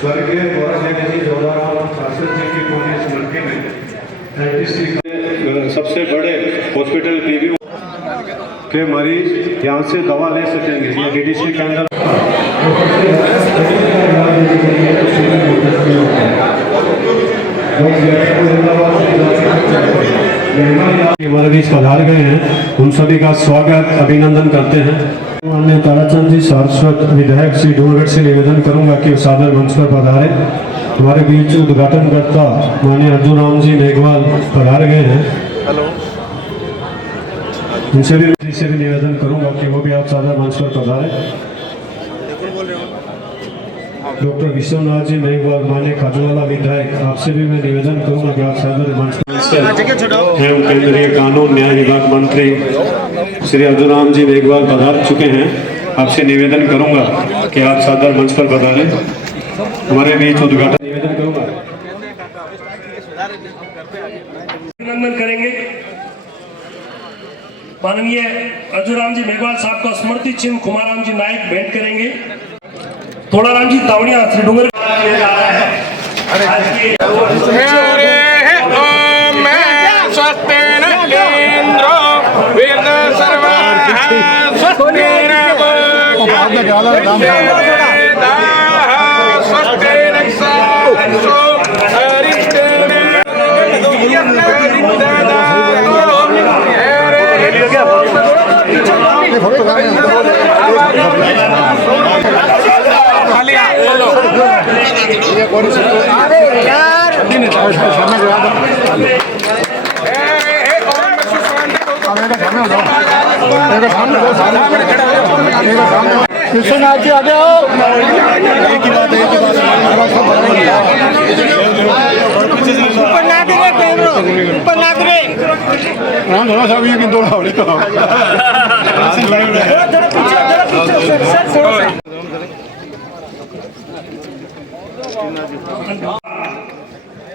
स्वर्गीय गौरव जी जोधाराम शासक जी की पुण्य स्मृति में एचडीसी सबसे बड़े हॉस्पिटल पीबी के मरीज यहाँ से दवा ले सकेंगे। ये डीडीसी के अंदर हमारे बीच पधार गए हैं, उन सभी का स्वागत अभिनंदन करते हैं। माननीय ताराचंद जी सारस्वत विधायक श्री डूंगरगढ़ से निवेदन करूंगा कि सादर मंच पर पधारे। हमारे बीच उद्घाटनकर्ता माननीय अर्जुन राम जी मेघवाल पधार गए हैं। उनसे भी निवेदन करूंगा कि वो भी आप सादर मंच पर पधारे। डॉक्टर विश्वनाथ जी मेघवाल माननीय खाजूवाला विधायक, आपसे भी मैं निवेदन करूंगा कि आप सादर मंच पर एवं केंद्रीय कानून न्याय विभाग मंत्री श्री अर्जुन राम जी मेघवाल पधार चुके हैं। आपसे निवेदन करूंगा कि आप सादर मंच पर पधारें। हमारे बीच उद्घाटन निवेदन करूंगा, अभिनंदन करेंगे। माननीय अर्जुन राम जी मेघवाल साहब का स्मृति चिन्ह खुमाराम जी नायक भेंट करेंगे। थोड़ा राम जी तावड़िया श्री डूंगर विश्वनाथ जी आ जाओ। राम धोना साहब ये किंतु लावली तो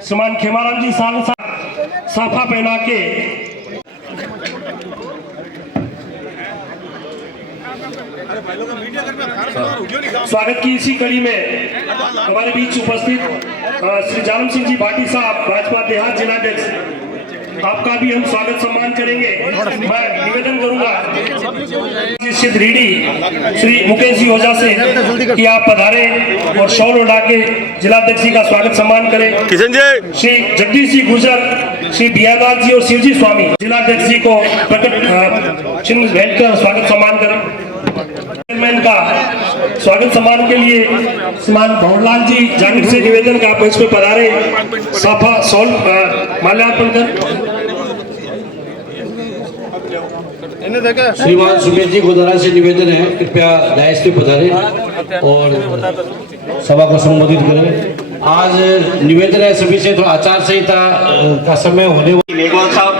श्रीमान खेमाराम जी साहब साफा पहना के स्वागत की इसी कड़ी में हमारे बीच उपस्थित श्री जानम सिंह जी भाटी साहब भाजपा देहात जिलाध्यक्ष, आपका भी हम स्वागत सम्मान करेंगे। मैं निवेदन करूंगा सिद्ध रीडी श्री मुकेश जी ओझा से कि आप पधारे और शॉल उड़ा के जिलाध्यक्ष जी का स्वागत सम्मान करें। किशन जी, श्री जगदीश जी गुर्जर, श्री बियानाथ जी और शिवजी स्वामी जिलाध्यक्ष जी को प्रकट चिन्ह भेंट कर स्वागत सम्मान करें। चेयरमैन का स्वागत सम्मान के लिए श्रीमान भवरलाल जी जानिब से निवेदन का आप मंच पे पधारे, साफा शॉल माल्यार्पण कर। श्रीमान सुमेश जी गोदारा से निवेदन है, कृपया डायस पे पधारे और सभा को संबोधित करें। आज निवेदन है सभी से, तो आचार संहिता का समय होने मेघवाल साहब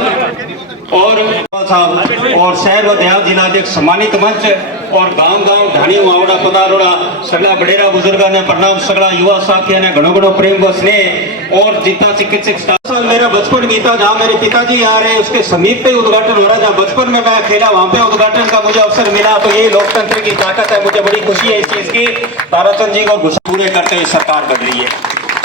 और शहर व देहात जिलाध्यक्ष सम्मानित मंच और गांव ढाणी वावड़ा पधारोड़ा सगला बड़ेरा बुजुर्ग ने प्रणाम, सगला युवा साथी ने घणो घणो प्रेम व स्नेह और जितना चिकित्सक मेरा बचपन बीता जहाँ मेरे पिताजी आ रहे उसके समीप पे उद्घाटन हो रहा, जहाँ बचपन में मैं खेला वहाँ पे उद्घाटन का मुझे अवसर मिला। तो ये लोकतंत्र की ताकत है, मुझे बड़ी खुशी है इस चीज की। ताराचंद जी को पूरे करते हुए सरकार बदली है।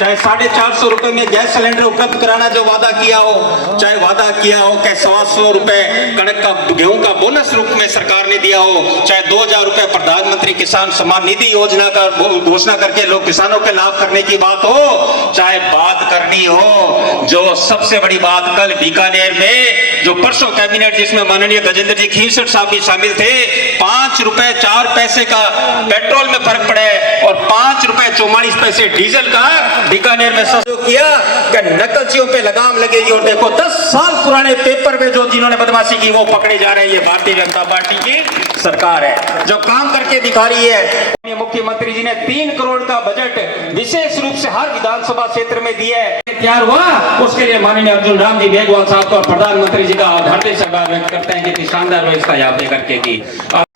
चाहे 450 रुपए में गैस सिलेंडर उपलब्ध कराना जो वादा किया हो, चाहे वादा किया हो कि 125 रुपए कणक का गेहूं का बोनस रूप में सरकार ने दिया हो, चाहे 2000 रुपए प्रधानमंत्री किसान सम्मान निधि योजना का घोषणा करके लोग किसानों के लाभ करने की बात हो, चाहे बात करनी हो जो सबसे बड़ी बात कल बीकानेर में जो परसों कैबिनेट जिसमें माननीय गजेंद्र जी खींवसर साहब भी शामिल थे, 5 रुपए 4 पैसे का पेट्रोल में फर्क पड़े और 5 रुपए 44 पैसे डीजल का बीकानेर में सहयोग किया कि नकलचियों पे लगाम लगेगी। और देखो 10 साल पुराने पेपर में जो जिन्होंने बदमाशी की वो पकड़े जा रहे हैं। ये भारतीय जनता पार्टी की सरकार है जो काम करके दिखा रही है। मुख्यमंत्री जी ने 3 करोड़ का बजट विशेष रूप से हर विधानसभा क्षेत्र में दिया है। तैयार हुआ उसके लिए माननीय अर्जुन राम जी मेघवाल साहब को प्रधानमंत्री जी का हार्दिक आभार व्यक्त करते हैं जितनी शानदार व्यवस्था यहाँ पे करके की।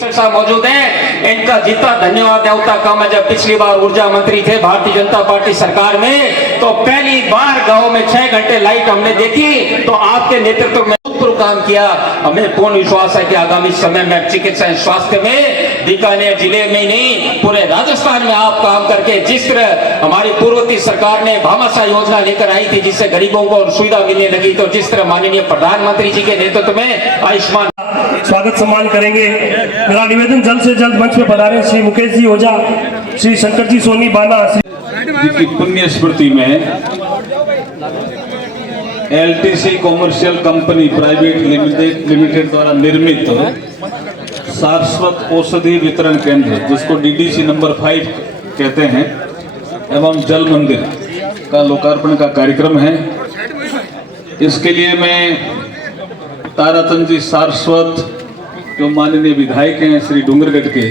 साहब मौजूद हैं, इनका जितना धन्यवाद है उतना कम है। जब पिछली बार ऊर्जा मंत्री थे भारतीय जनता पार्टी सरकार में, तो पहली बार गांव में 6 घंटे लाइट हमने देखी, तो आपके नेतृत्व में काम किया। हमें पूर्ण विश्वास है कि आगामी समय में चिकित्सा स्वास्थ्य में बीकानेर जिले में ही नहीं पूरे राजस्थान में आप काम करके जिस तरह हमारी पूर्ववर्ती सरकार ने भामाशाह योजना लेकर आई थी जिससे गरीबों को सुविधा मिलने लगी, तो जिस तरह माननीय प्रधानमंत्री जी के नेतृत्व में आयुष्मान स्वागत सम्मान करेंगे। मेरा निवेदन जल्द से जल्द मंच पे पधारें श्री मुकेश जी ओझा, श्री शंकर जी सोनी बाना की पुण्य स्मृति में LTC commercial company private limited द्वारा निर्मित सारस्वत औषधि वितरण केंद्र, जिसको डीडीसी नंबर 5 कहते हैं, एवं जल मंदिर का लोकार्पण का कार्यक्रम है। इसके लिए मैं ताराचंद जी सारस्वत, जो माननीय विधायक हैं श्री डूंगरगढ़ के,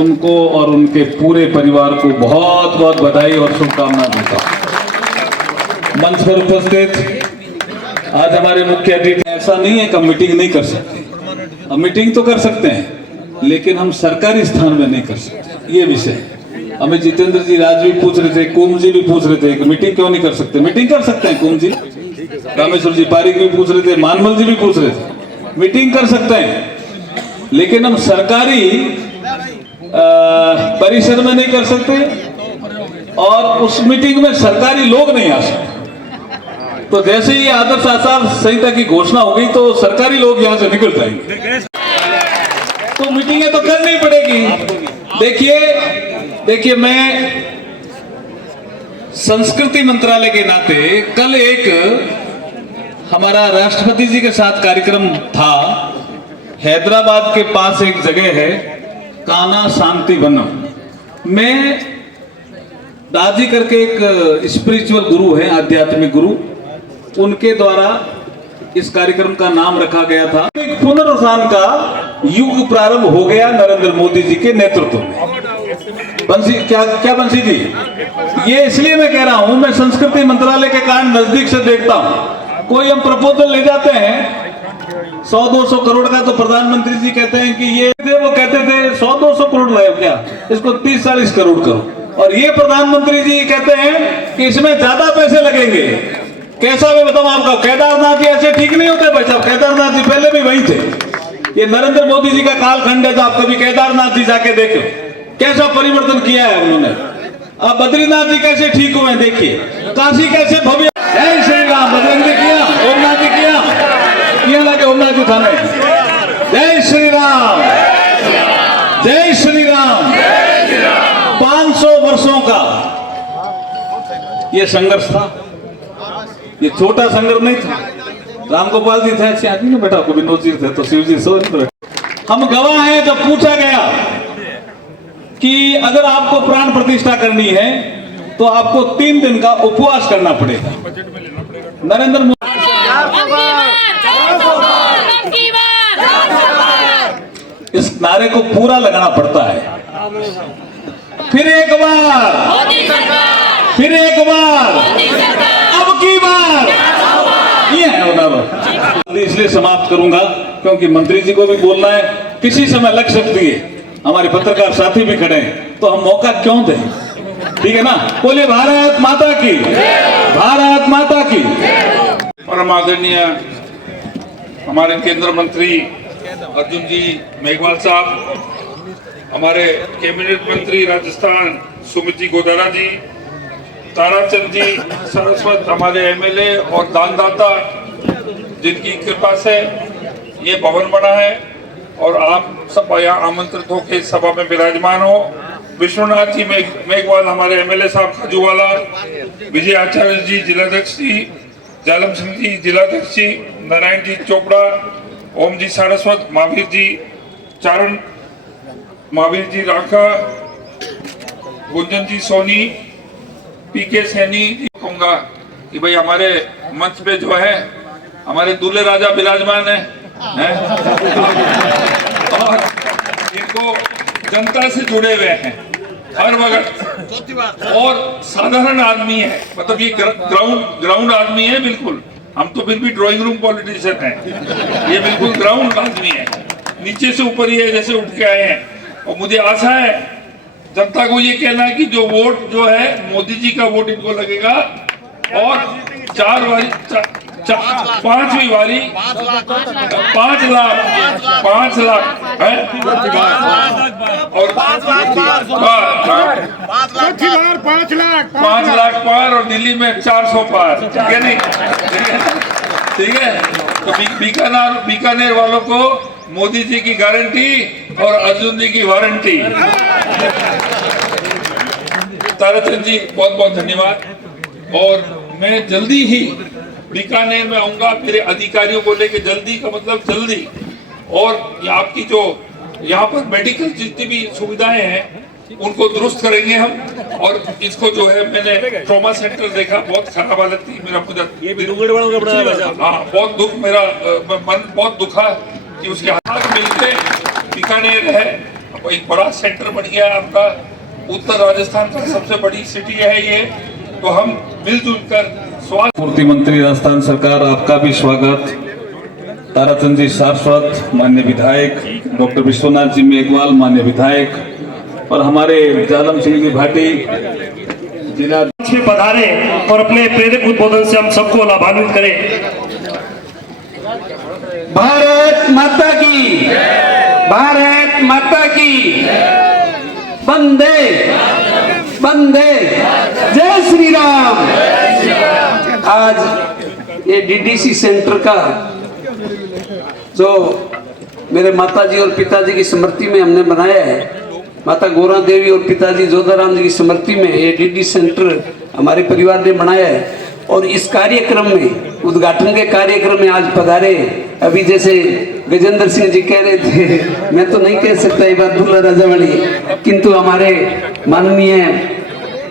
उनको और उनके पूरे परिवार को बहुत बहुत बधाई और शुभकामनाएं देता हूं। मंच पर उपस्थित आज हमारे मुख्य अतिथि, ऐसा नहीं है कि हम मीटिंग नहीं कर सकते, हम मीटिंग तो कर सकते हैं लेकिन हम सरकारी स्थान में नहीं कर सकते, ये विषय है। हमें जितेंद्र जी राज भी पूछ रहे थे, कुम जी भी पूछ रहे थे कि मीटिंग क्यों नहीं कर सकते। मीटिंग कर सकते हैं, कुम जी, रामेश्वर जी पारिक भी पूछ रहे थे, मानमल जी भी पूछ रहे थे, मीटिंग कर सकते हैं लेकिन हम सरकारी परिसर में नहीं कर सकते और उस मीटिंग में सरकारी लोग नहीं आ सकते। तो जैसे ही आदर्श आचार संहिता की घोषणा हो गई तो सरकारी लोग यहां से निकल जाएंगे, तो मीटिंगें तो करनी पड़ेगी। देखिए मैं संस्कृति मंत्रालय के नाते कल एक हमारा राष्ट्रपति जी के साथ कार्यक्रम था। हैदराबाद के पास एक जगह है काना शांति वनम में, दादी करके एक स्पिरिचुअल गुरु है, आध्यात्मिक गुरु, उनके द्वारा इस कार्यक्रम का नाम रखा गया था। एक पुनरुत्थान का युग प्रारंभ हो गया नरेंद्र मोदी जी के नेतृत्व में। बंसी क्या बंसी जी, ये इसलिए मैं कह रहा हूं, मैं संस्कृति मंत्रालय के कारण नजदीक से देखता हूं। कोई हम प्रपोजल ले जाते हैं 100-200 करोड़ का, तो प्रधानमंत्री जी कहते हैं कि ये वो कहते थे 100-200 करोड़ लाए क्या, इसको 30-40 करोड़ करो, और ये प्रधानमंत्री जी कहते हैं कि इसमें ज्यादा पैसे लगेंगे। कैसा मैं बताऊं आपका, केदारनाथ जी ऐसे ठीक नहीं होते भाई साहब, केदारनाथ जी पहले भी वही थे। ये नरेंद्र मोदी जी का कालखंड है, तो आप कभी केदारनाथ जी जाके देखो कैसा परिवर्तन किया है उन्होंने। अब बद्रीनाथ जी कैसे ठीक हुए देखिए, काशी कैसे भव्य। जय श्री राम। बजरंग जी किया, ओमनाथ जी किया लगे, ओमनाथ जी थाने। जय श्री राम, जय श्री राम। 500 वर्षों का ये संघर्ष था, ये छोटा संघर्ष नहीं था। राम गोपाल जी थे, अच्छे आदमी ने बैठा, विनोद जी थे, तो शिव जी सो हम गवाह हैं। जब पूछा गया कि अगर आपको प्राण प्रतिष्ठा करनी है तो आपको 3 दिन का उपवास करना पड़ेगा। नरेंद्र मोदी इस नारे को पूरा लगाना पड़ता है। फिर एक बार, अब की बार ये है। इसलिए समाप्त करूंगा क्योंकि मंत्री जी को भी बोलना है, किसी समय लग सकती है, हमारे पत्रकार साथी भी खड़े हैं, तो हम मौका क्यों दें, ठीक है ना। बोलिए भारत माता की, भारत माता की। परम आदरणीय हमारे केंद्र मंत्री अर्जुन जी मेघवाल साहब, हमारे कैबिनेट मंत्री राजस्थान सुमित जी गोदारा जी, ताराचंद जी सरस्वत हमारे एमएलए और दानदाता, जिनकी कृपा से ये भवन बना है और आप सब यहाँ आमंत्रित होकर इस सभा में विराजमान हो। विश्वनाथ जी मेघवाल हमारे एमएलए साहब खाजूवाला, विजय आचार्य जी जिलाध्यक्ष जी, जालम सिंह जी जिलाध्यक्ष जी, नारायण जी चोपड़ा, ओम जी सारस्वत, महावीर जी चारण, महावीर जी राखा, गुंजन जी सोनी, पीके सैनी। कहूँगा कि भाई हमारे मंच पे जो है हमारे दूल्हे राजा विराजमान है? और इनको जनता से जुड़े हुए हैं हर वक्त, और साधारण आदमी है, मतलब ये ग्राउंड आदमी है बिल्कुल। हम तो फिर भी ड्राइंग रूम पॉलिटिशियन हैं, ये बिल्कुल ग्राउंड आदमी है, नीचे से ऊपर ही है जैसे उठ के आए हैं। और मुझे आशा है जनता को ये कहना है कि जो वोट जो है मोदी जी का वोट इनको लगेगा, और पांचवी बारी 5 लाख है और 5 लाख पार और दिल्ली में 400 पार, ठीक है नहीं? ठीक है, तो बीकानेर वालों को मोदी जी की गारंटी और अर्जुन जी की वारंटी। ताराचंद जी बहुत बहुत धन्यवाद। और मैं जल्दी ही बीकानेर में आऊंगा, मेरे अधिकारियों को लेके, जल्दी का मतलब जल्दी, और आपकी जो यहाँ पर मेडिकल जितनी भी सुविधाएं हैं उनको दुरुस्त करेंगे हम। और इसको जो है, मैंने ट्रॉमा सेंटर देखा, बहुत खराब हालत थी, मेरा खुद बहुत दुख, मेरा मन बहुत दुखा कि उसके हाथ मिलते बीकानेर है, एक बड़ा सेंटर बन गया आपका, उत्तर राजस्थान का सबसे बड़ी सिटी है ये, तो हम मिलजुल कर स्वास्थ्य। पूर्ति मंत्री राजस्थान सरकार, आपका भी स्वागत। ताराचंद जी सारस्वत, माननीय विधायक, डॉक्टर विश्वनाथ जी मेघवाल, माननीय विधायक, और हमारे जालम सिंह जी भाटी जिला में पधारे और अपने प्रेरक उद्बोधन से हम सबको लाभान्वित करें। भारत माता की, भारत माता की, वंदे वंदे, जय श्री राम। आज ये डीडीसी सेंटर का जो मेरे माताजी और पिताजी की स्मृति में हमने बनाया है, माता गौरा देवी और पिताजी जोधाराम जी की स्मृति में ये डीडी सेंटर हमारे परिवार ने बनाया है। और इस कार्यक्रम में, उद्घाटन के कार्यक्रम में आज पधारे, अभी जैसे गजेंद्र सिंह जी कह रहे थे, मैं तो नहीं कह सकता ये बात दुल्ला राजावाड़ी, किंतु हमारे माननीय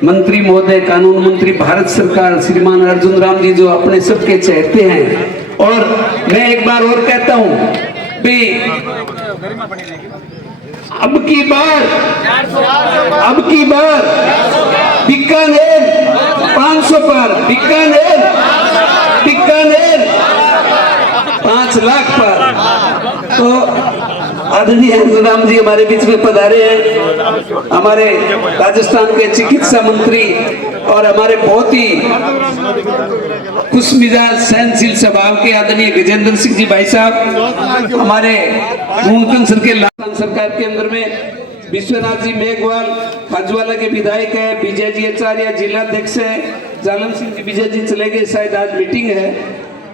मंत्री महोदय, कानून मंत्री भारत सरकार श्रीमान अर्जुन राम जी जो अपने सबके चाहते हैं। और मैं एक बार और कहता हूं भी अब की बार बीकानेर 500 पर, बीकानेर 5 लाख पर। तो आदरणीय अर्जुन राम जी हमारे बीच में पधारे हैं, हमारे राजस्थान के चिकित्सा मंत्री और हमारे बहुत ही खुश मिजाज सहनशील स्वभाव के आदरणीय गजेंद्र सिंह जी भाई साहब, हमारे सर के सरकार के अंदर में विश्वनाथ जी मेघवाल खाजवाला के विधायक है, विजय जी आचार्य जिलाध्यक्ष है, जालम सिंह जी, विजय जी चले गए, शायद आज मीटिंग है,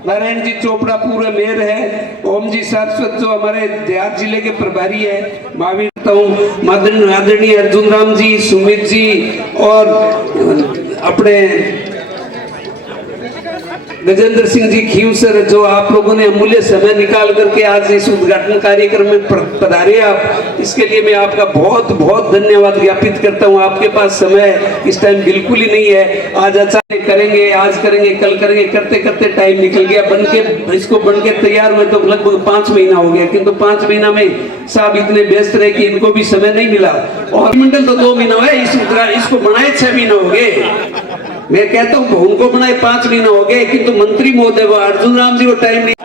नारायण जी चोपड़ा पूरा मेयर है, ओम जी सारस्वत जो हमारे देहात जिले के प्रभारी है, महावीर आदरणीय अर्जुन राम जी, सुमित जी और अपने गजेंद्र सिंह जी खीव सर, जो आप लोगों ने अमूल्य समय निकाल करके आज इस उद्घाटन कार्यक्रम में पधारे आप, इसके लिए मैं आपका बहुत बहुत धन्यवाद ज्ञापित करता हूं। आपके पास समय इस टाइम बिल्कुल ही नहीं है, आज अचानक करेंगे, आज करेंगे, कल करेंगे, करते करते टाइम निकल गया। इसको बन के तैयार हुए तो लगभग 5 महीना हो गया, किंतु 5 महीना में साहब इतने व्यस्त रहे कि इनको भी समय नहीं मिला। और मंडल तो 2 महीना है, इसको बनाए 6 महीना हो गए। मैं कहता हूँ उनको बनाए 5 महीना हो गए, किंतु मंत्री महोदय को, अर्जुन राम जी को टाइम नहीं।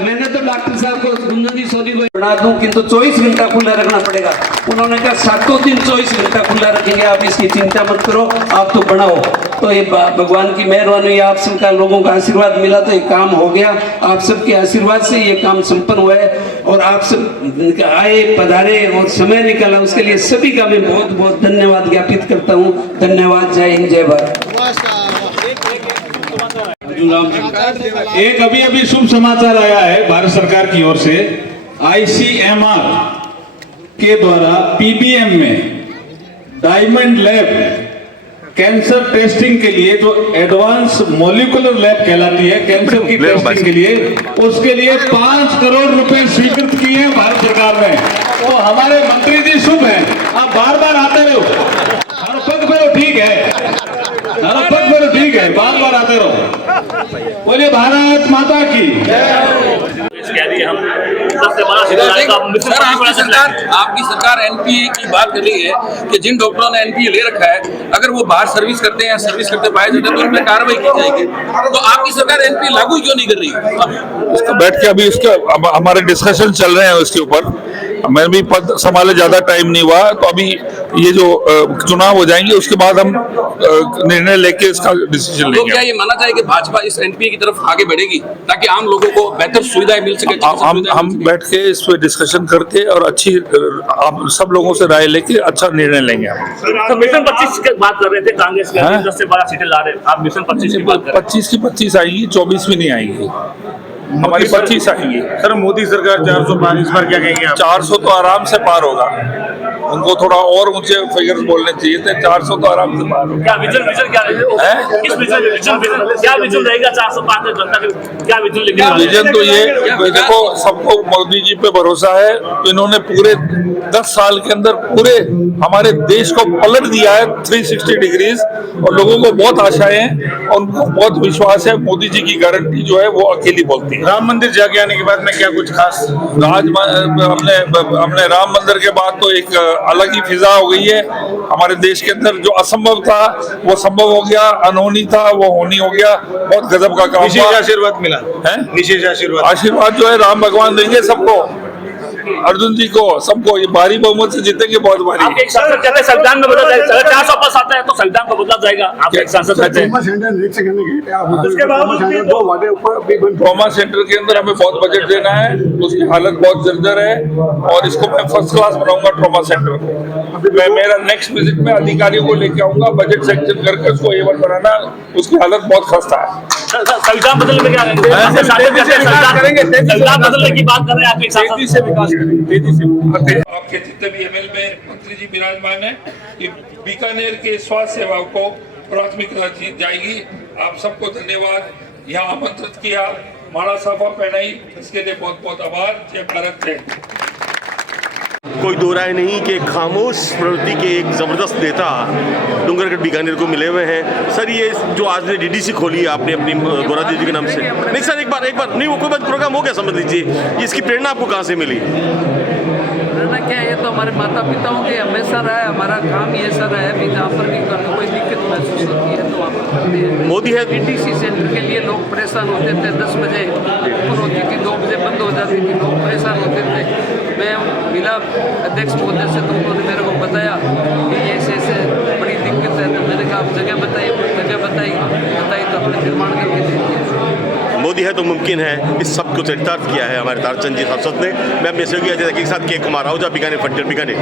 मैंने तो डॉक्टर साहब को, गुंजन जी सोनी को बना दूं, किंतु 24 घंटा खुला रखना पड़ेगा। उन्होंने कहा 7 दिन 24 घंटा खुला रखेंगे, आप इसकी चिंता मत करो, आप तो बनाओ। तो ये भगवान की मेहरबानी, आप सबका लोगों का आशीर्वाद मिला तो ये काम हो गया। आप सबके आशीर्वाद से ये काम संपन्न हुआ है और आप सब आए, पधारे और समय निकाला, उसके लिए सभी का मैं बहुत बहुत धन्यवाद ज्ञापित करता हूँ। धन्यवाद, जय हिंद, जय भारत। एक अभी शुभ समाचार आया है भारत सरकार की ओर से। ICMR के द्वारा PBM में डायमंड लैब कैंसर टेस्टिंग के लिए, जो एडवांस मॉलिक्यूलर लैब कहलाती है कैंसर की टेस्टिंग के लिए, उसके लिए 5 करोड़ रुपए स्वीकृत किए हैं भारत सरकार ने। तो हमारे मंत्री जी शुभ हैं, आप बार बार आते रहो, हर पग पे ठीक है, हर पग पे ठीक है, बार बार आते रहो। बोलिए भारत माता की। कुछ कह रही है, हम 10 से 12 सीटें लाएंगे। सर आपकी सरकार एनपीए की बात कर रही है कि जिन डॉक्टरों ने एनपीए ले रखा है अगर वो बाहर सर्विस करते हैं, सर्विस करते पाए जाते हैं तो उन पर कार्रवाई की जाएगी। तो आपकी सरकार एनपीए लागू क्यों नहीं कर रही? इसको बैठ के अभी इसका हमारे डिस्कशन चल रहे हैं उसके ऊपर। मैं भी पद संभाले ज्यादा टाइम नहीं हुआ, तो अभी ये जो चुनाव हो जाएंगे उसके बाद हम निर्णय लेके इसका डिसीजन तो लेंगे। क्या ये मानना चाहिए कि भाजपा इस एनपीए की तरफ आगे बढ़ेगी ताकि आम लोगों को बेहतर सुविधाएं मिल सके? हम बैठ के इस पे डिस्कशन करके और अच्छी आप सब लोगों से राय लेके अच्छा निर्णय लेंगे हम। तो मिशन 25 की बात कर रहे थे, कांग्रेस के 10 से 12 सीटें ला रहे हैं, आप मिशन 25 की बात कर रहे हैं। 25 की 25 आएगी, 24 भी नहीं आएगी, हमारी 25 आएंगी। सर मोदी सरकार 400 पार, इस बार क्या कहेंगे आप? 400 तो आराम से पार होगा, उनको थोड़ा और ऊंचे फिगर्स बोलने चाहिए थे। 400 तो आराम से पार होगा। क्या विजन क्या रहेगा? किस विजन क्या विजन रहेगा? 400 पार तक जनता के क्या विजन लेके? विजन तो ये देखो, सबको मोदी जी पे भरोसा है, तो इन्होंने पूरे 10 साल के अंदर पूरे हमारे देश को पलट दिया है 360 डिग्रीज, और लोगों को बहुत आशाएं हैं और उनको बहुत विश्वास है। मोदी जी की गारंटी जो है वो अकेली बोलती है। राम मंदिर जाके आने के बाद में क्या कुछ खास? हमने राम मंदिर के बाद तो एक अलग ही फिजा हो गई है हमारे देश के अंदर। जो असंभव था वो संभव हो गया, अनहोनी था वो होनी हो गया। बहुत गजब का काम। विशेष आशीर्वाद मिला है, विशेष आशीर्वाद जो है राम भगवान देंगे सबको, अर्जुन जी को, सबको। ये भारी बहुमत से जीतेंगे, बहुत भारी। आप एक सांसद कहते हैं संविधान में बदला जाएगा, अगर 400 पास आता है तो संविधान को बदला जाएगा। आप एक सांसद कहते हैं ट्रॉमा सेंटर के अंदर हमें बहुत बजट देना है, उसकी हालत बहुत जर्जर है और इसको मैं फर्स्ट क्लास बनाऊंगा ट्रॉमा सेंटर को। मैं मेरा नेक्स्ट विजिट में अधिकारियों को लेके आऊंगा, बजट सेंक्शन करके उसको A1 बनाना। उसकी हालत बहुत खस्ता है। संविधान बदलने में क्या करेंगे? संविधान बदलने की बात कर रहे हैं आप एक सांसद। तेजी से विकास करेंगे, तेजी से। आपके जितने भी एमएल में मंत्री जी विराजमान है, कि बीकानेर के स्वास्थ्य सेवाओं को प्राथमिकता दी जाएगी। आप सबको धन्यवाद, यहाँ आमंत्रित किया, माला साफा पहनाई, इसके लिए बहुत बहुत आभार। जय भारत जय। कोई दो राय नहीं कि खामोश प्रवृत्ति के एक ज़बरदस्त नेता डूंगरगढ़ बीकानेर को मिले हुए हैं। सर ये जो आज ने डीडीसी खोली है आपने अपनी गौरा देवी के नाम से, नहीं सर एक बार नहीं, वो कोई प्रोग्राम हो गया, समझ लीजिए। इसकी प्रेरणा आपको कहाँ से मिली? प्रेरणा क्या है, ये तो हमारे माता पिताओं के हमेशा रहा है, हमारा काम ये ऐसा रहा है भी जहाँ पर भी कोई दिक्कत महसूस होती है तो वहाँ पर करते हैं। मोदी है डीडीसी सेंटर के लिए लोग परेशान होते थे, 10 बजे ओपन होती थी, 2 बजे बंद हो जाती थी, लोग परेशान होते थे। मैं मिला अध्यक्ष महोदय से, तो उन्होंने मेरे को बताया कि ऐसे ऐसे बड़ी दिक्कत है। तो मैंने कहा आप जगह बताई तो हमने निर्माण करके दे दिया। मोदी है तो मुमकिन है, इस सब को चरितार्थ किया है हमारे तारचंद जी सांसद ने। मैं अपने सहयोगी अजय के साथ के कुमार आहूजा, बीकानेर फंटर बीकानेर।